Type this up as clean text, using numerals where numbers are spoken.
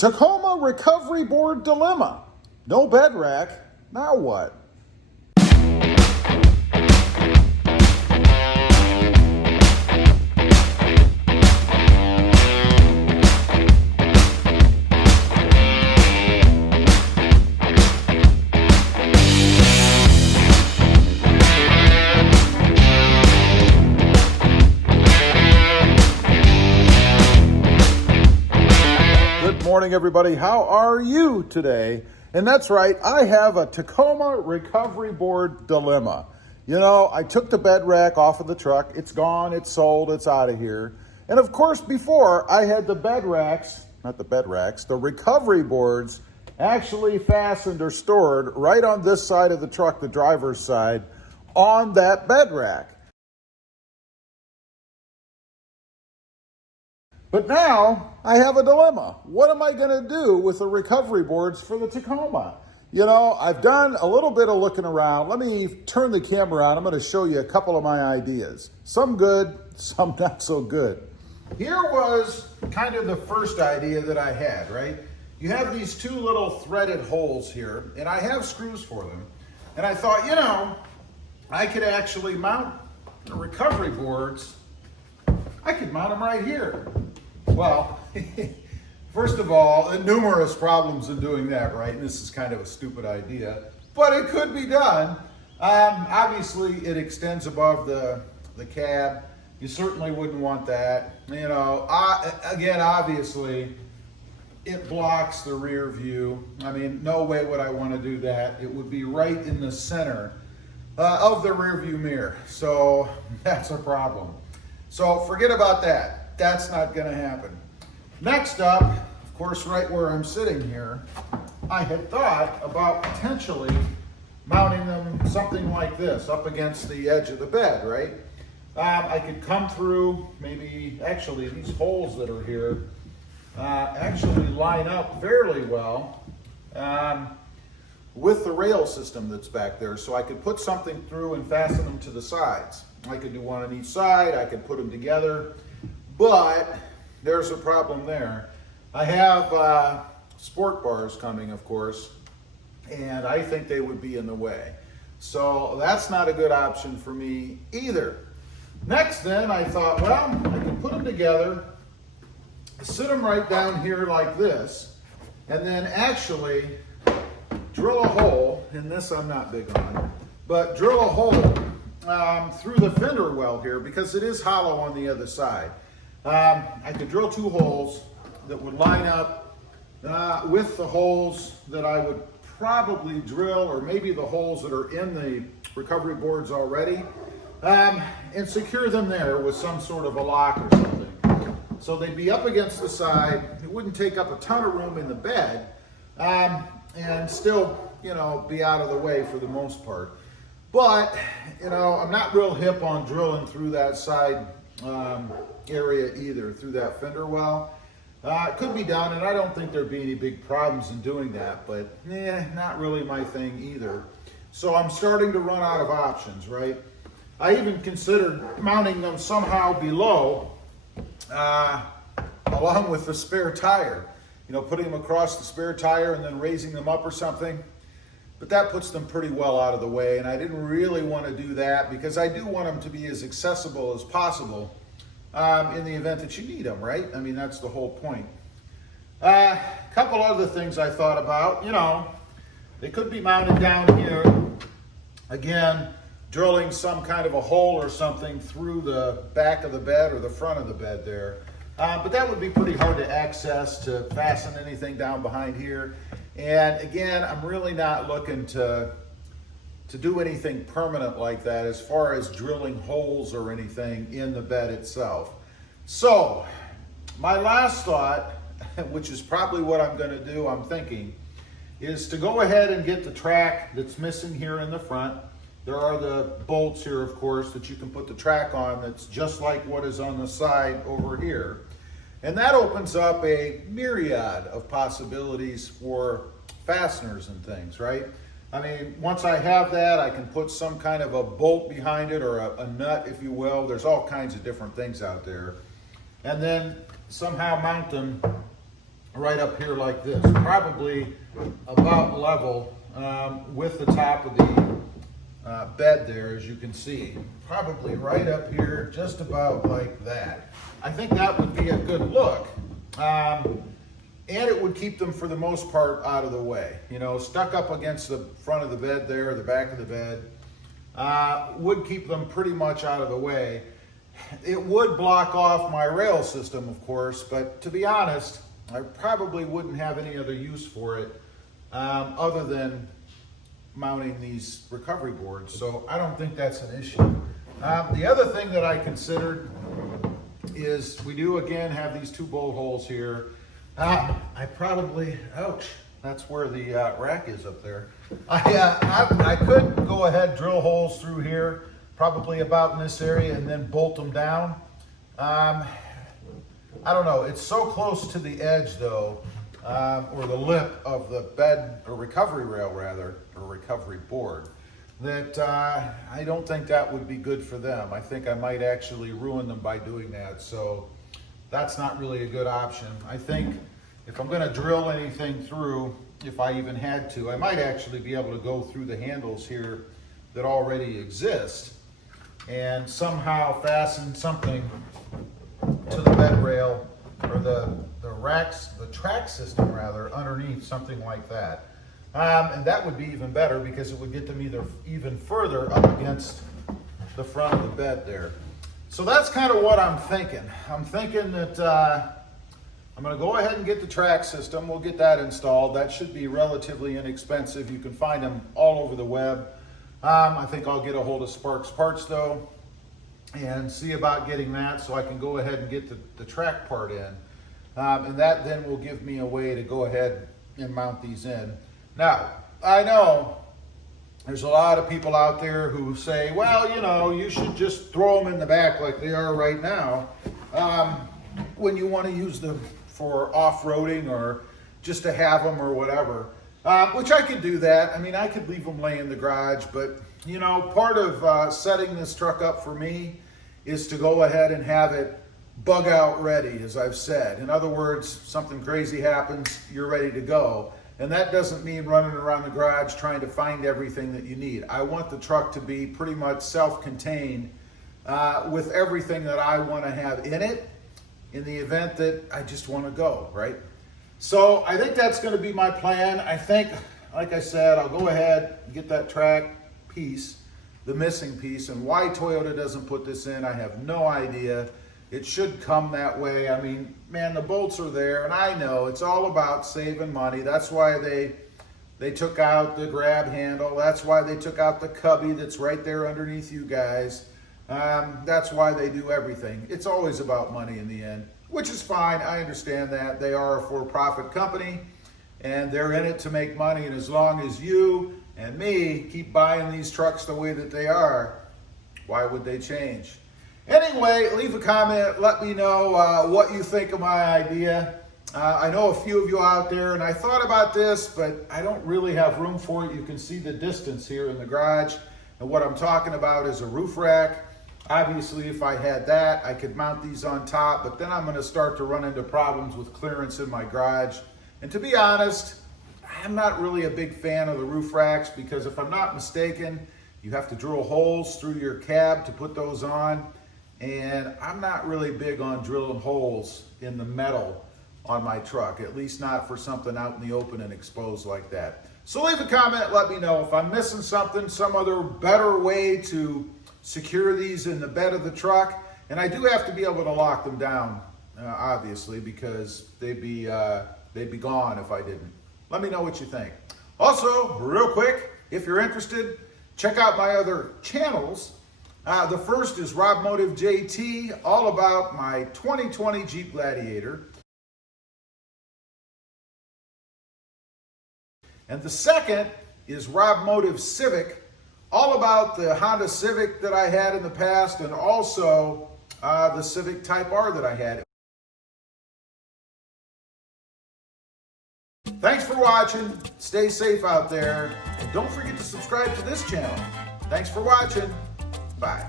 Tacoma Recovery Board Dilemma. No bed rack, now what? Good morning, everybody. How are you today? And that's right, I have a Tacoma Recovery Board Dilemma. You know, I took the bed rack off of the truck. It's gone, it's sold, it's out of here. And of course, before I had the bed racks, not the bed racks, the recovery boards actually fastened or stored right on this side of the truck, the driver's side, on that bed rack. But now I have a dilemma. What am I going to do with the recovery boards for the Tacoma? You know, I've done a little bit of looking around. Let me turn the camera on. I'm going to show you a couple of my ideas. Some good, some not so good. Here was kind of the first idea that I had, right? You have these two little threaded holes here, and I have screws for them. And I thought, you know, I could actually mount the recovery boards. I could mount them right here. Well, first of all, numerous problems in doing that, right? And this is kind of a stupid idea, but it could be done. Obviously, it extends above the cab. You certainly wouldn't want that. You know, again, obviously, it blocks the rear view. I mean, no way would I want to do that. It would be right in the center of the rear view mirror. So that's a problem. So forget about that. That's not going to happen. Next up, of course, right where I'm sitting here, I had thought about potentially mounting them something like this up against the edge of the bed, right? I could come through, maybe, actually, these holes that are here actually line up fairly well with the rail system that's back there. So I could put something through and fasten them to the sides. I could do one on each side. I could put them together. But there's a problem there. I have sport bars coming, of course, and I think they would be in the way. So that's not a good option for me either. Next then, I thought, well, I can put them together, sit them right down here like this, and then actually drill a hole, and this I'm not big on, but drill a hole through the fender well here because it is hollow on the other side. I could drill two holes that would line up with the holes that I would probably drill, or maybe the holes that are in the recovery boards already, and secure them there with some sort of a lock or something. So they'd be up against the side. It wouldn't take up a ton of room in the bed, and still, you know, be out of the way for the most part. But, you know, I'm not real hip on drilling through that side area either, through that fender well. It could be done, and I don't think there'd be any big problems in doing that, but not really my thing either. So I'm starting to run out of options, right? I even considered mounting them somehow below, along with the spare tire. You know, putting them across the spare tire and then raising them up or something. But that puts them pretty well out of the way, and I didn't really want to do that because I do want them to be as accessible as possible in the event that you need them, right? I mean, that's the whole point. A couple other things I thought about. You know, they could be mounted down here. Again, drilling some kind of a hole or something through the back of the bed or the front of the bed there. But that would be pretty hard to access to fasten anything down behind here. And again, I'm really not looking to do anything permanent like that as far as drilling holes or anything in the bed itself. So my last thought, which is probably what I'm going to do, I'm thinking, is to go ahead and get the track that's missing here in the front. There are the bolts here, of course, that you can put the track on that's just like what is on the side over here. And that opens up a myriad of possibilities for fasteners and things, right? I mean, once I have that, I can put some kind of a bolt behind it, or a nut, if you will. There's all kinds of different things out there. And then somehow mount them right up here like this, probably about level with the top of the bed there, as you can see. Probably right up here, just about like that. I think that would be a good look. And it would keep them, for the most part, out of the way. You know, stuck up against the front of the bed there, the back of the bed, would keep them pretty much out of the way. It would block off my rail system, of course, but to be honest, I probably wouldn't have any other use for it other than mounting these recovery boards. So I don't think that's an issue. The other thing that I considered is we do again have these two bolt holes here. I probably, ouch, that's where the rack is up there. I could go ahead, drill holes through here, probably about in this area, and then bolt them down. I don't know, it's so close to the edge though, or the lip of the bed, or recovery rail rather, or recovery board, that I don't think that would be good for them. I think I might actually ruin them by doing that, so that's not really a good option. I think if I'm going to drill anything through, if I even had to, I might actually be able to go through the handles here that already exist and somehow fasten something to the bed rail, or the track system rather, underneath, something like that. And that would be even better because it would get them even further up against the front of the bed there. So that's kind of what I'm thinking. I'm thinking that I'm going to go ahead and get the track system. We'll get that installed. That should be relatively inexpensive. You can find them all over the web. I think I'll get a hold of Sparks Parts though and see about getting that so I can go ahead and get the track part in. And that then will give me a way to go ahead and mount these in. Now, I know there's a lot of people out there who say, well, you know, you should just throw them in the back like they are right now when you want to use them for off-roading or just to have them or whatever, which I could do that. I mean, I could leave them lay in the garage, but, you know, part of setting this truck up for me is to go ahead and have it bug out ready, as I've said. In other words, something crazy happens, you're ready to go. And that doesn't mean running around the garage trying to find everything that you need. I want the truck to be pretty much self-contained with everything that I want to have in it in the event that I just want to go, right? So I think that's going to be my plan. I think, like I said, I'll go ahead and get that track piece, the missing piece, and why Toyota doesn't put this in, I have no idea. It should come that way. I mean, man, the bolts are there, and I know it's all about saving money. That's why they took out the grab handle. That's why they took out the cubby that's right there underneath you guys. That's why they do everything. It's always about money in the end, which is fine. I understand that. They are a for-profit company, and they're in it to make money. And as long as you and me keep buying these trucks the way that they are, why would they change? Anyway, leave a comment. Let me know what you think of my idea. I know a few of you out there, and I thought about this, but I don't really have room for it. You can see the distance here in the garage. And what I'm talking about is a roof rack. Obviously, if I had that, I could mount these on top, but then I'm going to start to run into problems with clearance in my garage. And to be honest, I'm not really a big fan of the roof racks because if I'm not mistaken, you have to drill holes through your cab to put those on. And I'm not really big on drilling holes in the metal on my truck, at least not for something out in the open and exposed like that. So leave a comment, let me know if I'm missing something, some other better way to secure these in the bed of the truck. And I do have to be able to lock them down, obviously, because they'd be gone if I didn't. Let me know what you think. Also, real quick, if you're interested, check out my other channels. The first is RobMotive JT, all about my 2020 Jeep Gladiator. And the second is RobMotive Civic, all about the Honda Civic that I had in the past and also the Civic Type R that I had. Thanks for watching. Stay safe out there. And don't forget to subscribe to this channel. Thanks for watching. Bye.